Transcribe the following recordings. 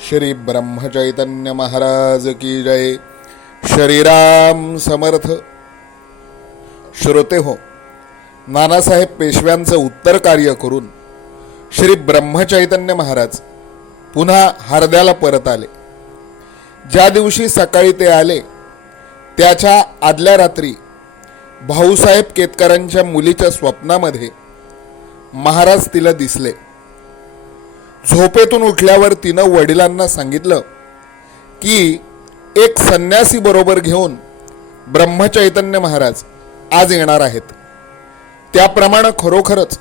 श्री ब्रह्मचैतन्य महाराज की जय। श्रीराम समर्थ। श्रोते हो नानासाहेब पेशव्यांचं उत्तर कार्य करून श्री ब्रह्मचैतन्य महाराज पुन्हा हरद्याला परत आले. ज्या दिवशी सकाळी ते आले त्याच्या आदल्या रात्री भाऊसाहेब केतकरांच्या मुलीच्या स्वप्नामध्ये महाराज तिला दिसले. झोपेतून उठल्यावर तिनं वडिलांना सांगितलं की एक संन्यासी बरोबर घेऊन ब्रह्मचैतन्य महाराज आज येणार आहेत. त्याप्रमाणे खरोखरच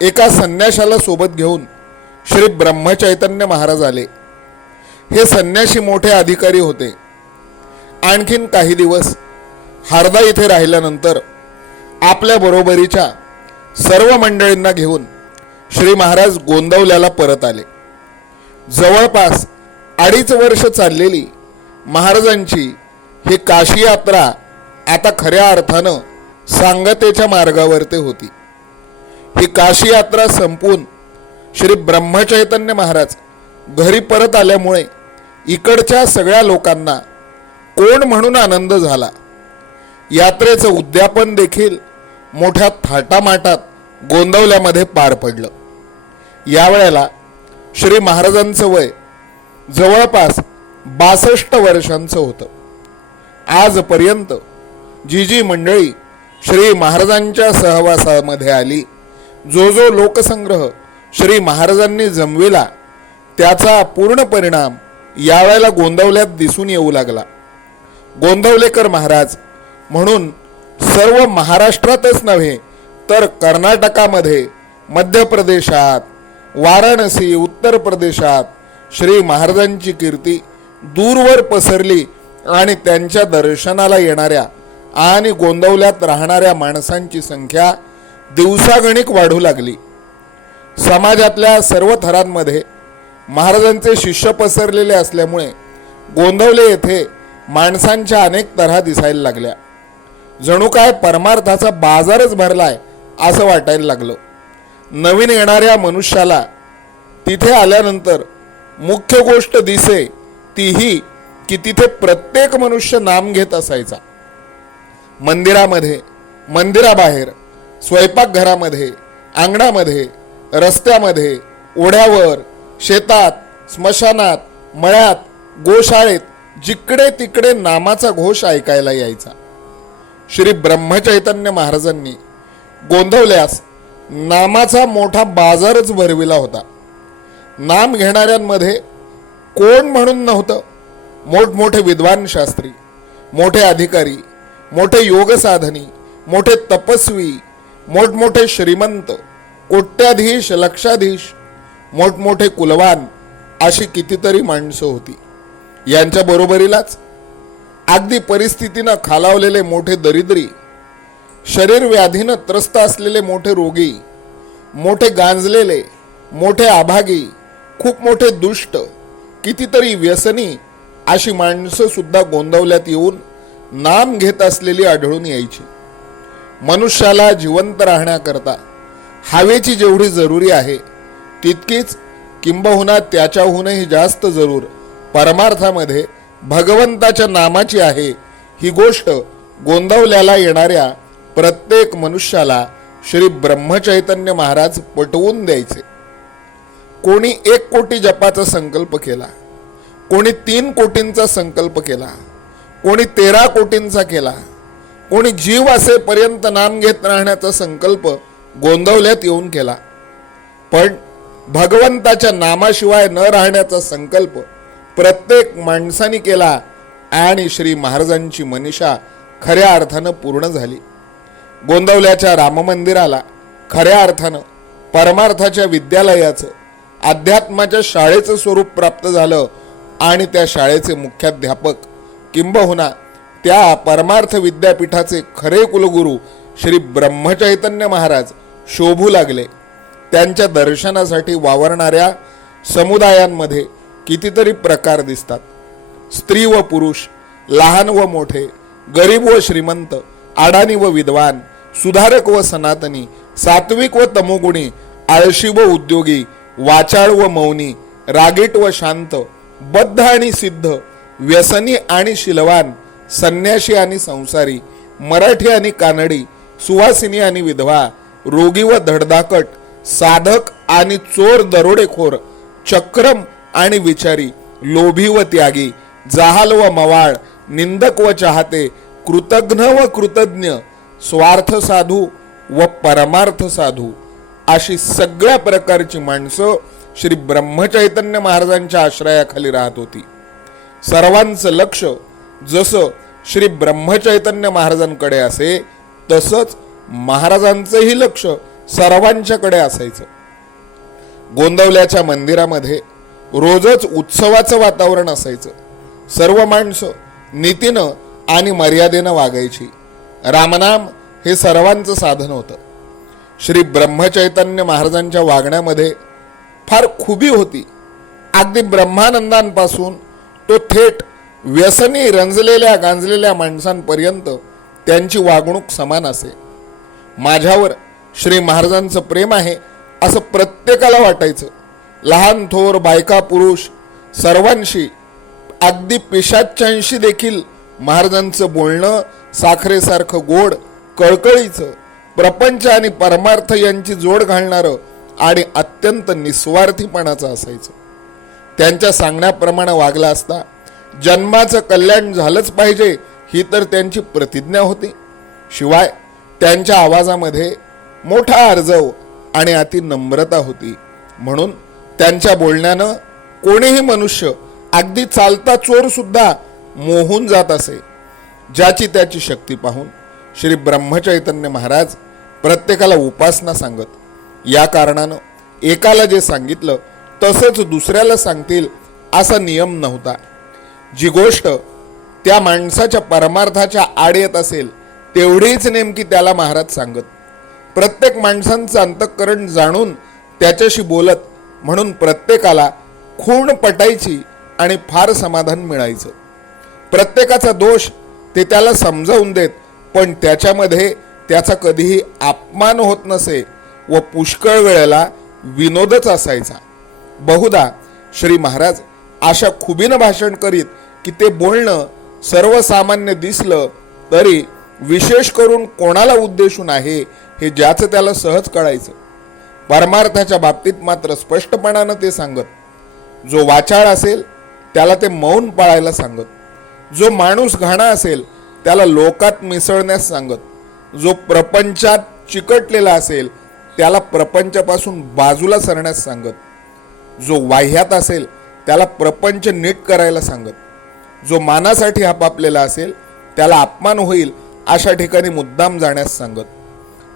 एका संन्याशाला सोबत घेऊन श्री ब्रह्मचैतन्य महाराज आले. हे संन्याशी मोठे अधिकारी होते. आणखीन काही दिवस हारदा इथे राहिल्यानंतर आपल्या बरोबरीच्या सर्व मंडळींना घेऊन श्री महाराज गोंदवल्याला परत आले. जवळपास अडीच वर्ष चाललेली महाराजांची ही काशी यात्रा आता खऱ्या अर्थानं सांगतेच्या मार्गावर ते होती. ही काशी यात्रा संपून श्री ब्रह्मचैतन्य महाराज घरी परत आल्यामुळे इकडच्या सगळ्या लोकांना कोण म्हणून आनंद झाला? यात्रेचं उद्यापन देखील मोठ्या थाटामाटात गोंदवल्यामध्ये पार पडलं. यावेळेला श्री महाराजांचं वय जवळपास बासष्ट वर्षांचं होतं. आजपर्यंत जी जी मंडळी श्री महाराजांच्या सहवासामध्ये आली. जो जो लोकसंग्रह श्री महाराजांनी जमविला त्याचा पूर्ण परिणाम यावेळेला गोंदवल्यात दिसून येऊ लागला. गोंदवलेकर महाराज म्हणून सर्व महाराष्ट्रातच नव्हे तर कर्नाटकामध्ये मध्य प्रदेशात वाराणसी उत्तर प्रदेशात श्री महाराजांची कीर्ती दूरवर पसरली आणि त्यांच्या दर्शनाला येणाऱ्या आणि गोंदवल्यात राहणाऱ्या माणसांची संख्या दिवसागणिक वाढू लागली. समाजातल्या सर्व थरांमध्ये महाराजांचे शिष्य पसरलेले असल्यामुळे गोंदवले येथे माणसांच्या अनेक तऱ्हा दिसायला लागल्या. जणू काय परमार्थाचा बाजारच भरलाय असं वाटायला लागलं. नवीन येणाऱ्या मनुष्याला तिथे आल्यानंतर मुख्य गोष्ट दिसे तीही की तिथे प्रत्येक मनुष्य नाम घेत असायचा. मंदिरामध्ये मंदिराबाहेर स्वयंपाकघरामध्ये अंगणामध्ये रस्त्यामध्ये ओढ्यावर शेतात स्मशानात मळ्यात गोशाळेत जिकडे तिकडे नामाचा घोष ऐकायला यायचा. श्री ब्रह्मचैतन्य महाराजांनी गोंधवल्यास नामाचा मोठा बाजारच भरविला होता. नाम घेणाऱ्यांमध्ये कोण म्हणून नव्हतं? मोठमोठे विद्वान शास्त्री मोठे अधिकारी मोठे योगसाधनी मोठे तपस्वी मोठमोठे श्रीमंत कोट्याधीश लक्षाधीश मोठमोठे कुलवान अशी कितीतरी माणसं होती. यांच्या बरोबरीलाच अगदी परिस्थितीनं खालावलेले मोठे दरिद्री शरीर व्याधीनं त्रस्त असलेले मोठे रोगी मोठे गांजलेले मोठे आभागी खूप मोठे दुष्ट कितीतरी व्यसनी अशी माणसंसुद्धा गोंदवल्यात येऊन नाम घेत असलेली आढळून यायची. मनुष्याला जिवंत राहण्याकरता हवेची जेवढी जरुरी आहे तितकीच किंबहुना त्याच्याहूनही जास्त जरूर परमार्थामध्ये भगवंताच्या नामाची आहे ही गोष्ट गोंदवल्याला येणाऱ्या प्रत्येक मनुष्याला श्री ब्रह्मचैतन्य महाराज पटवून द्यायचे. कोणी एक कोटी जपाचा संकल्प केला कोणी तीन कोटींचा संकल्प केला कोणी तेरा कोटींचा केला कोणी जीव असेपर्यंत नाम घेत राहण्याचा संकल्प गोंदवल्यात येऊन केला. पण भगवंताच्या नामाशिवाय न राहण्याचा संकल्प प्रत्येक माणसाने केला आणि श्री महाराजांची मनीषा खऱ्या अर्थानं पूर्ण झाली. गोंदवल्याच्या राममंदिराला खऱ्या अर्थानं परमार्थाच्या विद्यालयाचं अध्यात्माच्या शाळेचं स्वरूप प्राप्त झालं आणि त्या शाळेचे मुख्याध्यापक किंबहुना त्या परमार्थ विद्यापीठाचे खरे कुलगुरू श्री ब्रह्मचैतन्य महाराज शोभू लागले. त्यांच्या दर्शनासाठी वावरणाऱ्या समुदायांमध्ये कितीतरी प्रकार दिसतात. स्त्री व पुरुष लहान व मोठे गरीब व श्रीमंत अडाणी व विद्वान सुधारक व सनातनी सात्विक व तमोगुणी आळशी व उद्योगी वाचाळ व मौनी रागीट व शांत बद्ध आणि सिद्ध व्यसनी आणि शिलवान संन्याशी आणि संसारी मराठी आणि कानडी सुवासिनी आणि विधवा रोगी व धडधाकट साधक आणि चोर दरोडेखोर चक्रम आणि विचारी लोभी व त्यागी जहाल व मवाळ निंदक व चाहते कृतघ्न व कृतज्ञ स्वार्थ साधू व परमार्थ साधू अशी सगळ्या प्रकारची माणसं श्री ब्रह्मचैतन्य महाराजांच्या आश्रयाखाली राहत होती. सर्वांचं लक्ष जसं श्री ब्रह्मचैतन्य महाराजांकडे असे तसंच महाराजांचंही लक्ष सर्वांच्याकडे असायचं. गोंदवल्याच्या मंदिरामध्ये रोजच उत्सवाचं वातावरण असायचं. सर्व माणसं नीतीनं आणि मर्यादेनं वागायची. रामनाम हे सर्वांचं साधन होतं. श्री ब्रह्मचैतन्य महाराजांच्या वागण्यामध्ये फार खुबी होती. अगदी ब्रह्मानंदांपासून तो थेट व्यसनी रंजलेल्या गांजलेल्या माणसांपर्यंत त्यांची वागणूक समान असे. माझ्यावर श्री महाराजांचं प्रेम आहे असं प्रत्येकाला वाटायचं. लहान थोर बायका पुरुष सर्वांशी अगदी पिशाच्यांशी देखील महाराजांचं बोलणं साखरेसारखं गोड कळकळीचं प्रपंच आणि परमार्थ यांची जोड घालणारं आणि अत्यंत निस्वार्थीपणाचं असायचं. त्यांच्या सांगण्याप्रमाणे वागला असता जन्माचं कल्याण झालंच पाहिजे ही तर त्यांची प्रतिज्ञा होती. शिवाय त्यांच्या आवाजामध्ये मोठा अर्जव आणि अति नम्रता होती. म्हणून त्यांच्या बोलण्यानं कोणीही मनुष्य अगदी चालता चोरसुद्धा मोहून जात असे ज्याची त्याची शक्ती पाहून श्री ब्रह्मचैतन्य महाराज प्रत्येकाला उपासना सांगत या कारणानं एकाला जे सांगितलं तसंच दुसऱ्याला सांगतील असा नियम नव्हता. जी गोष्ट त्या माणसाच्या परमार्थाच्या आड येत असेल तेवढीच नेमकी त्याला महाराज सांगत. प्रत्येक माणसांचं अंतःकरण जाणून त्याच्याशी बोलत म्हणून प्रत्येकाला खूण पटायची आणि फार समाधान मिळायचं. प्रत्येकाचा दोष ते त्याला समजावून देत पण त्याच्यामध्ये त्याचा कधीही अपमान होत नसे व पुष्कळ वेळेला विनोदच असायचा. बहुधा श्री महाराज अशा खुबीनं भाषण करीत की ते बोलणं सर्वसामान्य दिसलं तरी विशेष करून कोणाला उद्देशून आहे हे ज्याचं त्याला सहज कळायचं. परमार्थाच्या बाबतीत मात्र स्पष्टपणानं ते सांगत. जो वाचाळ असेल त्याला ते मौन पाळायला सांगत. जो माणूस घाणा असेल त्याला लोकात मिसळण्यास सांगत. जो प्रपंचात चिकटलेला असेल त्याला प्रपंचापासून बाजूला सरण्यास सांगत. जो वाह्यात असेल त्याला प्रपंच नीट करायला सांगत. जो मानासाठी आपापलेला असेल त्याला अपमान होईल अशा ठिकाणी मुद्दाम जाण्यास सांगत.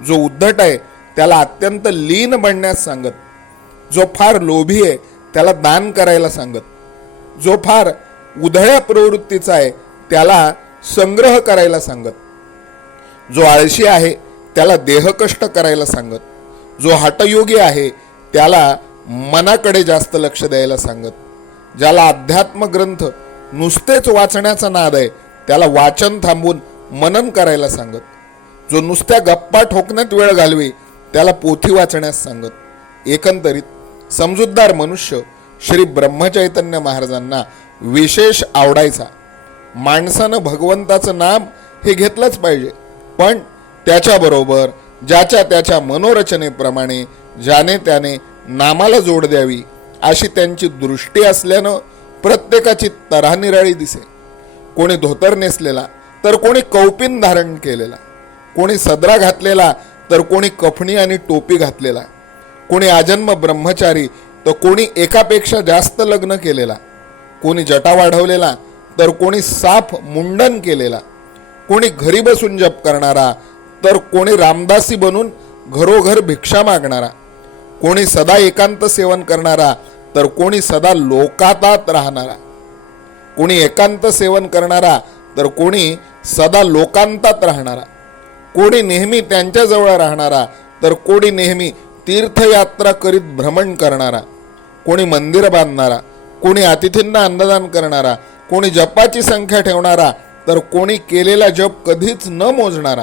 जो उद्धट आहे त्याला अत्यंत लीन बनण्यास सांगत. जो फार लोभी आहे त्याला दान करायला सांगत. जो फार उधळ्या प्रवृत्तीचा आहे त्याला संग्रह करायला सांगत. जो आळशी आहे त्याला देहकष्ट करायला सांगत. जो हटयोगी आहे त्याला मनाकडे जास्त लक्ष द्यायला सांगत. ज्याला अध्यात्म ग्रंथ नुसतेच वाचण्याचा नाद आहे त्याला वाचन थांबून मनन करायला सांगत. जो नुसत्या गप्पा ठोकण्यात वेळ घालवी त्याला पोथी वाचण्यास सांगत. एकंदरीत समजूतदार मनुष्य श्री ब्रह्मचैतन्य महाराजांना विशेष आवडायचा. माणसानं भगवंताचं नाम हे घेतलंच पाहिजे. पण त्याच्याबरोबर ज्याच्या त्याच्या मनोरचनेप्रमाणे ज्याने त्याने नामाला जोड द्यावी अशी त्यांची दृष्टी असल्यानं प्रत्येकाची तऱ्हा निराळी दिसे. कोणी धोतर नेसलेला तर कोणी कौपिन धारण केलेला. कोणी सदरा घातलेला तर कोणी कफणी आणि टोपी घातलेला. कोणी आजन्म ब्रह्मचारी तर कोणी एकापेक्षा जास्त लग्न केलेला. कोणी जटा वाढवलेला तर कोणी साफ मुंडन केलेला. कोणी घरी बसून जप करणारा तर कोणी रामदासी बनून घरोघर भिक्षा मागणारा. कोणी सदा एकांत सेवन करणारा तर कोणी सदा लोकातात राहणारा. कोणी एकांत सेवन करणारा तर कोणी सदा लोकांतात राहणारा. कोणी नेहमी त्यांच्याजवळ राहणारा तर कोणी नेहमी तीर्थयात्रा करीत भ्रमण करणारा. कोणी मंदिर बांधणारा कोणी अतिथींना अन्नदान करणारा कोणी जपाची संख्या ठेवणारा तर कोणी केलेला जप कधीच न मोजणारा.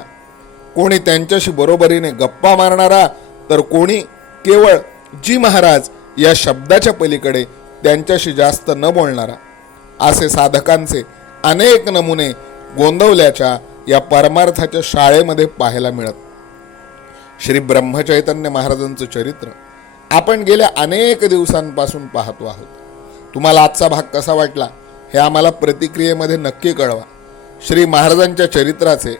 कोणी त्यांच्याशी बरोबरीने गप्पा मारणारा तर कोणी केवळ जी महाराज या शब्दाच्या पलीकडे त्यांच्याशी जास्त न बोलणारा. असे साधकांचे अनेक नमुने गोंदवल्याच्या या परमार्थाच्या शाळेमध्ये पाहायला मिळत. श्री ब्रह्मचैतन्य महाराजांचं चरित्र आपण गेल्या अनेक दिवसांपासून पाहतो आहोत. तुम्हाला आजचा भाग कसा वाटला हे आम्हाला प्रतिक्रियेमध्ये नक्की कळवा. श्री महाराजांच्या चरित्राचे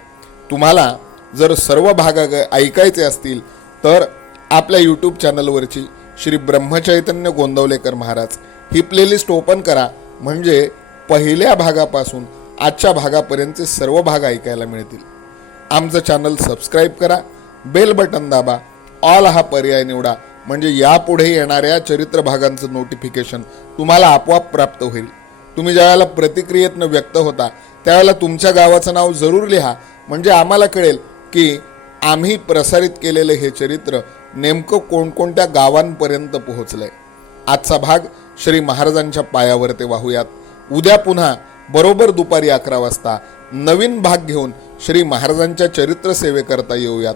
तुम्हाला जर सर्व भाग ऐकायचे असतील तर आपल्या यूट्यूब चॅनलवरची श्री ब्रह्मचैतन्य गोंदवलेकर महाराज ही प्लेलिस्ट ओपन करा. म्हणजे पहिल्या भागापासून आजच्या भागापर्यंतचे सर्व भाग ऐकायला मिळतील. आमचं चॅनल सबस्क्राईब करा. बेल बटन दाबा. ऑल हा पर्याय निवडा. म्हणजे यापुढे येणाऱ्या चरित्र भागांचं नोटिफिकेशन तुम्हाला आपोआप प्राप्त होईल. तुम्ही ज्यावेळेला प्रतिक्रियेतनं व्यक्त होता त्यावेळेला तुमच्या गावाचं नाव जरूर लिहा. म्हणजे आम्हाला कळेल की आम्ही प्रसारित केलेलं हे चरित्र नेमकं कोणकोणत्या गावांपर्यंत पोहोचलंय. आजचा भाग श्री महाराजांच्या पायावर ते वाहूयात. उद्या पुन्हा बरोबर दुपारी अकरा वाजता नवीन भाग घेऊन श्री महाराजांच्या चरित्र सेवेकरता येऊयात.